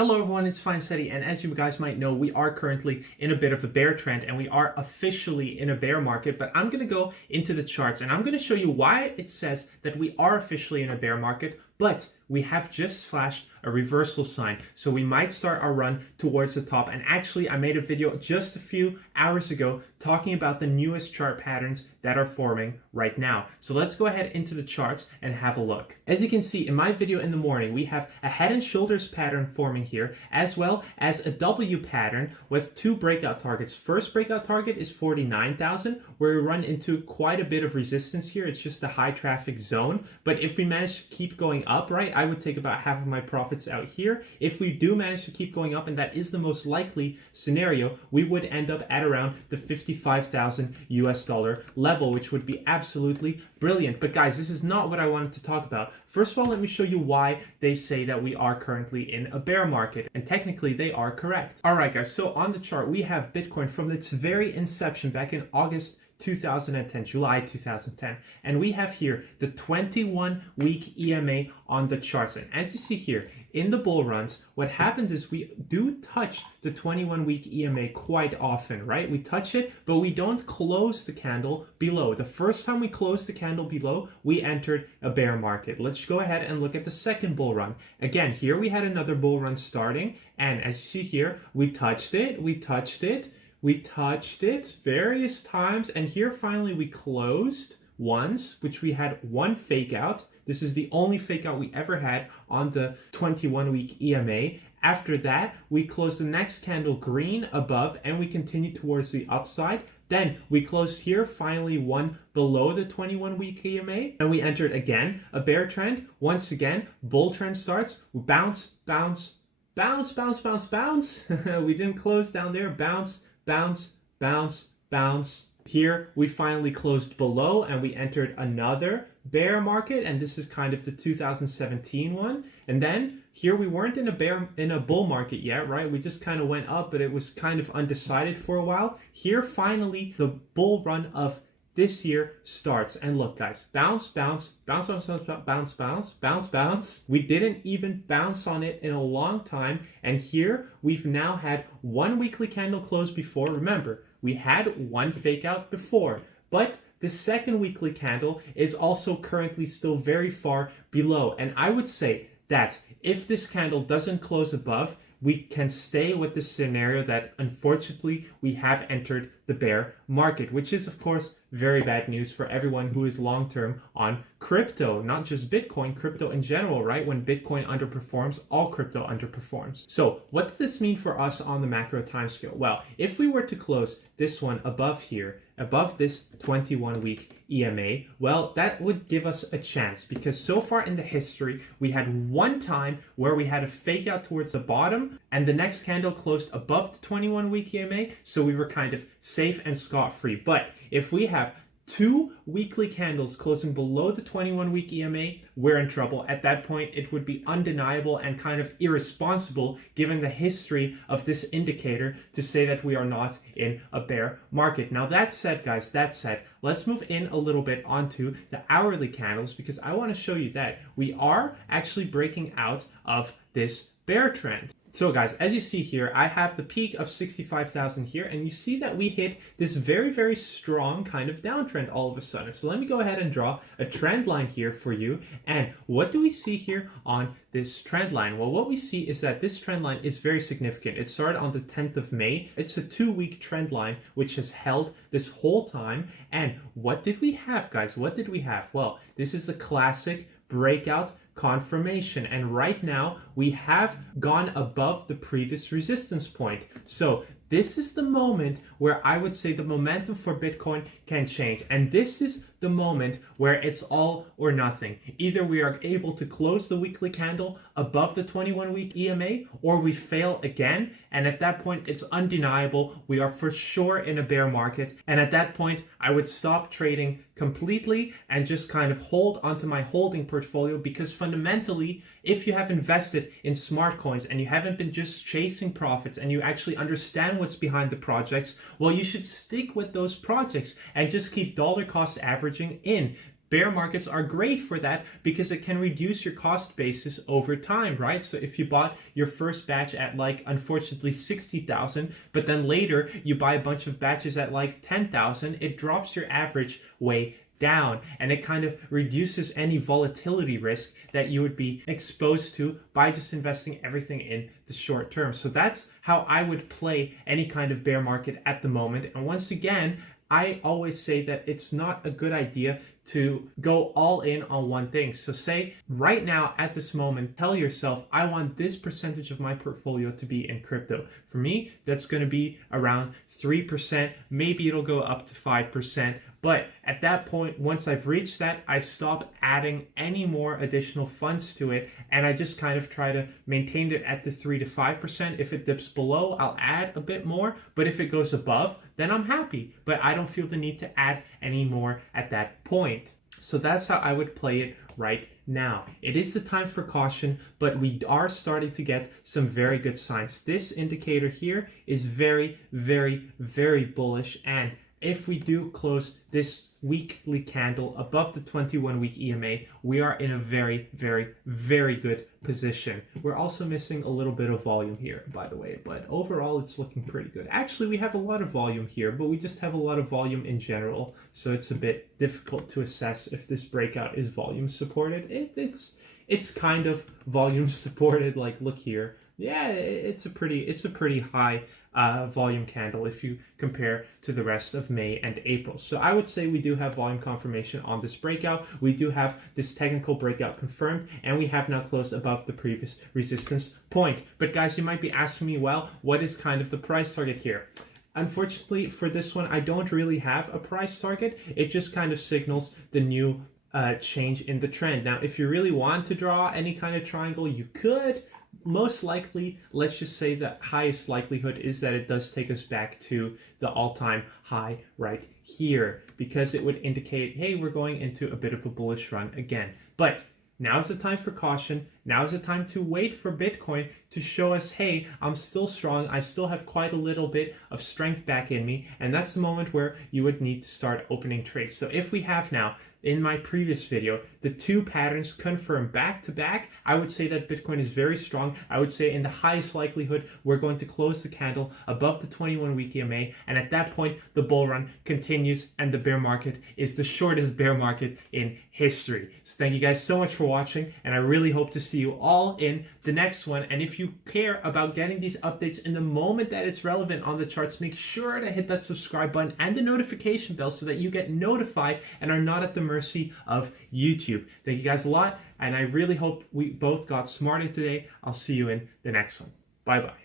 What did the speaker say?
Hello everyone, it's FineSteady, and as you guys might know, we are currently in a bit of a bear trend and we are officially in a bear market, but I'm going to go into the charts and I'm going to show you why it says that we are officially in a bear market, but we have just flashed a reversal sign. So we might start our run towards the top. And actually, I made a video just a few hours ago talking about the newest chart patterns that are forming right now. So let's go ahead into the charts and have a look. As you can see in my video in the morning, we have a head and shoulders pattern forming here, as well as a W pattern with two breakout targets. First breakout target is 49,000, where we run into quite a bit of resistance here. It's just a high traffic zone. But if we manage to keep going up, right, I would take about half of my profits out here. If we do manage to keep going up, and that is the most likely scenario, we would end up at around the 55,000 US dollar level, which would be absolutely brilliant. But guys, this is not what I wanted to talk about. First of all, let me show you why they say that we are currently in a bear market, and technically they are correct. All right, guys, so on the chart, we have Bitcoin from its very inception back in August 2010, July 2010, and we have here the 21-week EMA on the charts. And as you see here in the bull runs, what happens is we do touch the 21-week EMA quite often, right? We touch it, but we don't close the candle below. The first time we closed the candle below, we entered a bear market. Let's go ahead and look at the second bull run. Again, here we had another bull run starting, and as you see here, we touched it, we touched it various times, and here finally we closed once, which we had one fake out. This is the only fake out we ever had on the 21-week EMA. After that, we closed the next candle green above and we continued towards the upside. Then we closed here, finally one below the 21-week EMA, and we entered again a bear trend. Once again, bull trend starts, we bounce. We didn't close down there, bounce. Here we finally closed below and we entered another bear market, and this is kind of the 2017 one. And then here we weren't in a bull market yet, right? We just kind of went up, but it was kind of undecided for a while. Here finally the bull run of this year starts, and look guys, bounce. We didn't even bounce on it in a long time, and here we've now had one weekly candle close before. Remember, we had one fake out before, but the second weekly candle is also currently still very far below, and I would say that if this candle doesn't close above, we can stay with the scenario that unfortunately we have entered the bear market, which is of course very bad news for everyone who is long-term on crypto, not just Bitcoin, crypto in general, right? When Bitcoin underperforms, all crypto underperforms. So what does this mean for us on the macro timescale? Well, if we were to close this one above here, above this 21-week EMA, well, that would give us a chance, because so far in the history, we had one time where we had a fake out towards the bottom and the next candle closed above the 21-week EMA, so we were kind of safe and scot-free. But if we have two weekly candles closing below the 21-week EMA, we're in trouble. At that point, it would be undeniable and kind of irresponsible, given the history of this indicator, to say that we are not in a bear market. Now, that said, guys, let's move in a little bit onto the hourly candles, because I want to show you that we are actually breaking out of this bear trend. So guys, as you see here, I have the peak of 65,000 here, and you see that we hit this very, very strong kind of downtrend all of a sudden. So let me go ahead and draw a trend line here for you. And what do we see here on this trend line? Well, what we see is that this trend line is very significant. It started on the 10th of May. It's a 2-week trend line, which has held this whole time. And what did we have, guys? What did we have? Well, this is a classic breakout confirmation, and right now we have gone above the previous resistance point. So this is the moment where I would say the momentum for Bitcoin can change, and this is the moment where it's all or nothing. Either we are able to close the weekly candle above the 21-week EMA, or we fail again, and at that point it's undeniable we are for sure in a bear market. And at that point I would stop trading completely and just kind of hold onto my holding portfolio, because fundamentally, if you have invested in smart coins and you haven't been just chasing profits and you actually understand what's behind the projects, well, you should stick with those projects and just keep dollar cost averaging in. bear markets are great for that because it can reduce your cost basis over time, right? So if you bought your first batch at like, unfortunately, 60,000, but then later you buy a bunch of batches at like 10,000, it drops your average way down, and it kind of reduces any volatility risk that you would be exposed to by just investing everything in the short term. So that's how I would play any kind of bear market at the moment. And once again, I always say that it's not a good idea to go all in on one thing. So say right now at this moment, tell yourself, I want this percentage of my portfolio to be in crypto. For me, that's going to be around 3%. Maybe it'll go up to 5%. But at that point, once I've reached that, I stop adding any more additional funds to it. And I just kind of try to maintain it at the 3 to 5%. If it dips below, I'll add a bit more. But if it goes above, then I'm happy. But I don't feel the need to add any more at that point. So that's how I would play it right now. It is the time for caution, but we are starting to get some very good signs. This indicator here is very, very, very bullish. And if we do close this weekly candle above the 21-week EMA, we are in a very, very, very good position. We're also missing a little bit of volume here, by the way, but overall it's looking pretty good. Actually, we have a lot of volume here, but we just have a lot of volume in general, so it's a bit difficult to assess if this breakout is volume supported. It's kind of volume supported. Like, look here. Yeah, it's a pretty high volume candle if you compare to the rest of May and April. So I would say we do have volume confirmation on this breakout. We do have this technical breakout confirmed, and we have now closed above the previous resistance point. But guys, you might be asking me, well, what is kind of the price target here? Unfortunately for this one, I don't really have a price target. It just kind of signals the new change in the trend. Now, if you really want to draw any kind of triangle, you could. Most likely, let's just say the highest likelihood is that it does take us back to the all-time high right here, because it would indicate, hey, we're going into a bit of a bullish run again. But now's the time for caution. Now's the time to wait for Bitcoin to show us, hey, I'm still strong. I still have quite a little bit of strength back in me. And that's the moment where you would need to start opening trades. So if we have now, in my previous video, the two patterns confirmed back to back, I would say that Bitcoin is very strong. I would say in the highest likelihood, we're going to close the candle above the 21-week EMA. And at that point, the bull run continues and the bear market is the shortest bear market in history. So thank you guys so much for watching, and I really hope to see you all in the next one. And if you care about getting these updates in the moment that it's relevant on the charts, make sure to hit that subscribe button and the notification bell so that you get notified and are not at the mercy of YouTube. Thank you guys a lot, and I really hope we both got smarter today. I'll see you in the next one. Bye-bye.